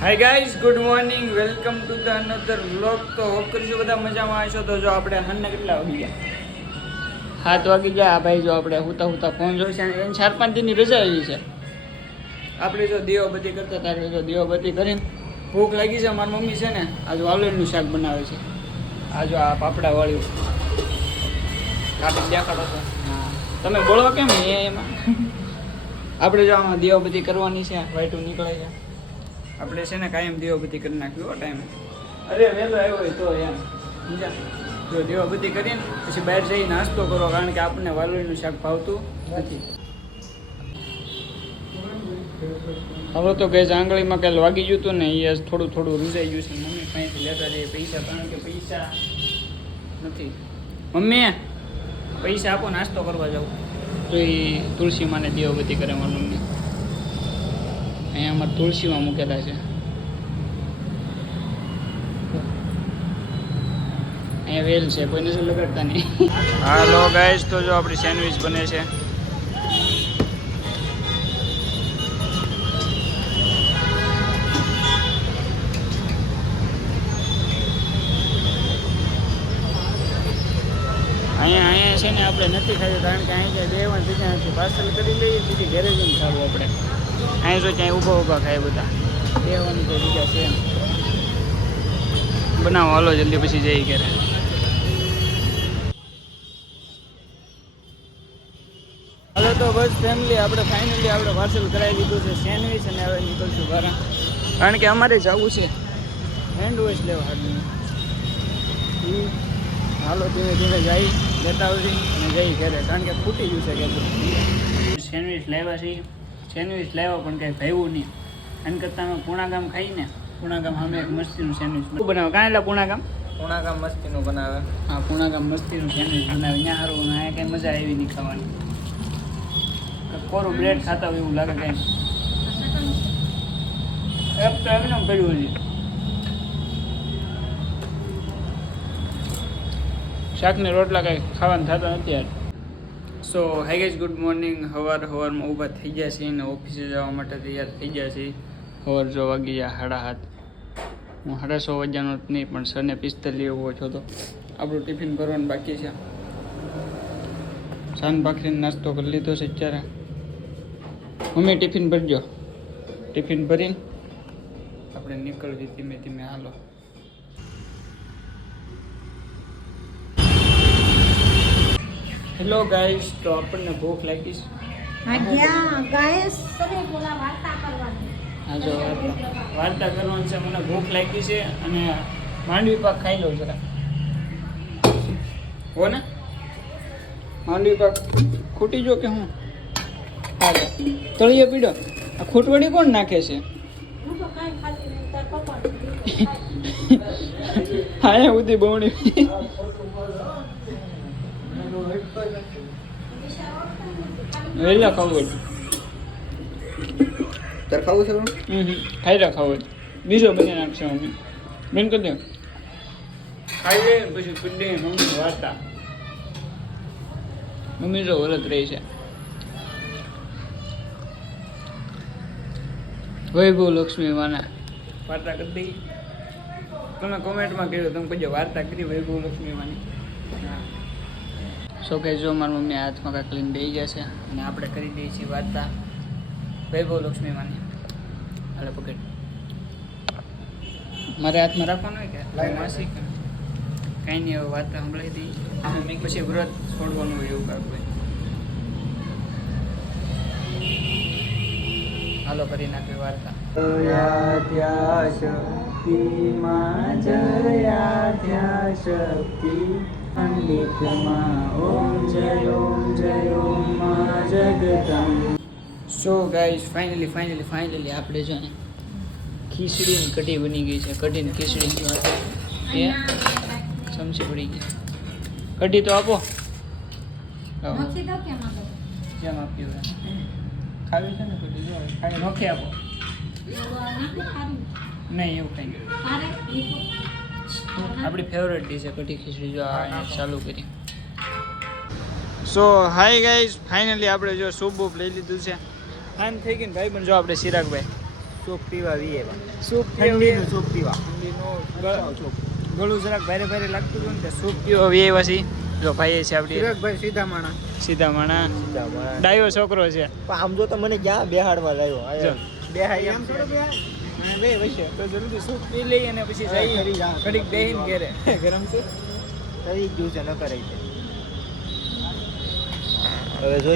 Hi guys, good morning, welcome to the another vlog. તો hope કરીશું બધા મજામાં આવશો. તો જો આપણે હન્ને કેટલા વાગી ગયા? 7 વાગી ગયા. ભાઈ જો આપણે હુતા હુતા ફોન જોઈશે અને એને 4-5 દિનની રજા આવી છે. આપણે જો દીવાબત્તી કરતા ત્યારે જો દીવાબત્તી કરીને ભૂખ લાગી છે. મારી મમ્મી છે ને આજ વાલોળનું શાક બનાવે છે. આ જો આ પાપડા વાળ્યું કાપી દેખાડો છો. હા, તમે બોલો કેમ એમાં? આપણે જો આમાં દીવાબત્તી કરવાની છે. વાઈટું નીકળે છે. આપણે છે ને કાયમ દીવાબત્તી કરી નાખ્યું ટાઈમે. અરે વહેલો આવ્યો હોય તો એમ સમજા. જો દીવાબત્તી કરીને પછી બહાર જઈ નાસ્તો કરો, કારણ કે આપણને વાલોળીનું શાક ભાવતું નથી. હવે તો ગઈ આંગળીમાં કાલે વાગી ગયું હતું ને, એ થોડું થોડું રૂંઝાઈ ગયું છે. મમ્મી પાસેથી લેતા જઈએ પૈસા, કારણ કે પૈસા નથી. મમ્મી પૈસા આપો, નાસ્તો કરવા જાઉં. તો એ તુલસી માને દીવાબત્તી કરે મારી મમ્મી. અહીંયા અમારે તુલસીમાં મૂકેલા છે. અહીંયા વેલ છે, કોઈ નથી લગાડતા નહીં. હાલો ગાઈસ, તો જો આપણી સેન્ડવિચ બને છે. અહીંયા છે ને આપણે નથી ખાઈ, કારણ કે અહીંયા દેવાન બીજા નથી. પાર્સલ કરી લઈએ બીજી ઘરે જઈને ખાવું આપણે. અહીં જો ક્યાંય ઊભા ખાય બધા. દેવાની તો બીજા છે બનાવો. હાલો જલ્દી પછી જઈ ઘરે. હાલો તો બસ ફેમિલી, આપણે ફાઇનલી આપણે પાર્સલ કરાવી દીધું છે સેન્ડવિચ, અને હવે નીકળશું ઘરે, કારણ કે અમારે જવું છે હેન્ડ વોશ લેવા. હાલો ધીમે ધીમે જઈ લેતા આવતી અને જઈ ઘરે, કારણ કે ફૂટી ગયું છે કે સેન્ડવિચ લાવ્યા છીએ. સેન્ડવિચ લાવ્યા પણ કંઈ ભાવ્યું નહીં. એના કરતાં અમે પૂણાગામ ખાઈને, પૂણાગામ સામે એક મસ્તીનું સેન્ડવિચ બનાવે. કાં એટલે પૂણાગામ મસ્તીનું બનાવે. હા, પૂણાગામ મસ્તીનું સેન્ડવિચ બનાવે. અહીંયા સારું, અહીંયા કંઈ મજા આવી નહીં ખાવાની. કોરું બ્રેડ ખાતા હોય એવું લાગે કંઈ. એક તો એમને પડ્યું હજી. શાકની રોટલા કંઈ ખાવાનું થતા નથી યાર. સો હાઈ ગાઈઝ, ગુડ મોર્નિંગ. સવારમાં ઊભા થઈ ગયા છીએ અને ઓફિસે જવા માટે તૈયાર થઈ ગયા છીએ. સવાર જો વાગી ગયા 7:30. હું 6:30 વાગ્યાનો નહીં, પણ 6:45 એવો છો. તો આપણું ટિફિન ભરવાનું બાકી છે. સાંજ ભાખરીનો નાસ્તો કરી લીધો છે અત્યારે. Mummy tiffin ભરજો. ટિફિન ભરીને આપણે નીકળવી ધીમે ધીમે. હાલો. હેલો ગાઈસ, તો આપણને ભૂખ લાગી છે. હા જો વાર્તા કરવાની છે. મને ભૂખ લાગી છે અને માંડવી પાક ખાઈ લો જરા. હો ને, માંડવી પાક ખૂટી જો કે હું? હા, તળિયે પીડો. આ ખૂટવડી કોણ નાખે છે? હા, ઉધી બહુણી વેલા ખાવું. તાર ખાવું છે? ખાઈ રહ્યા ખાવું. બીજો બની નાખશે મમ્મી. બેન કરી દે. ખાઈ લે પછી પીડી મમ્મી વાર્તા. મમ્મી જો વરત રહી છે. વૈભવ લક્ષ્મી માના વાર્તા કરી દઈ. તમે કોમેન્ટમાં કહ્યું, તમે કહેજો વાર્તા કરી વૈભવ લક્ષ્મી માની. સો કે જો મારી મમ્મી હાથમાં કાંઈક લઈને બેસી ગયા છે અને આપણે કરી દઈએ છીએ વાર્તા વૈભવ લક્ષ્મી માની. હાલે પકડ. મારે હાથમાં રાખવાનું હોય કે માસી કાંઈ નહીં. હવે વાર્તા સંભળાવી દઈએ, પછી વ્રત છોડવાનું હોય એવું કાંઈક હોય. હાલો કરી નાખી વાર્તા. જયા શક્તિમાં જયા ત્યાં શક્તિ પંડિતમાં ઓમ જય માં જગદમ. સો ગાઈઝ, ફાઇનલી આપણે જો ખીચડીની કઢી બની ગઈ છે. કઢીને ખીચડી એ ચમચી પડી ગઈ. કઢી તો આપો. જેમ આપ્યું ખાવી છે ને કઢી, જો ખાઈ નોખી આપો. નહીં એવું કંઈ. આપણી ફેવરેટ ડીશ છે કઢી ખીચડી. જો આ ચાલુ કરી. સો હાય ગાઈઝ, ફાઇનલી આપણે જો સૂપ બૂપ લઈ લીધું છે. આમ થઈ ગઈ ને ભાઈ. પણ જો આપણે ચિરાગભાઈ સૂપ પીવા વીએ સૂપ ઠંડીનું સૂપ પીવા ગળું જરાક ભારે ભારે લાગતું હતું ને તે સૂપ પીવા વી પછી જો ભાઈ છે આપણી ચિરાગભાઈ સીધા માણા ડાયો છોકરો છે પણ આમ જો તો મને ક્યાં બેહાડવા લાવ્યો જો. બેહાઈ એમ થોડો તો જલ્દી સૂપ પી લઈ અને પછી જઈએ ઘડીક બેહીને ઘેરે ગરમ છે થઈ ગયું છે ન કરાય હવે જોઈ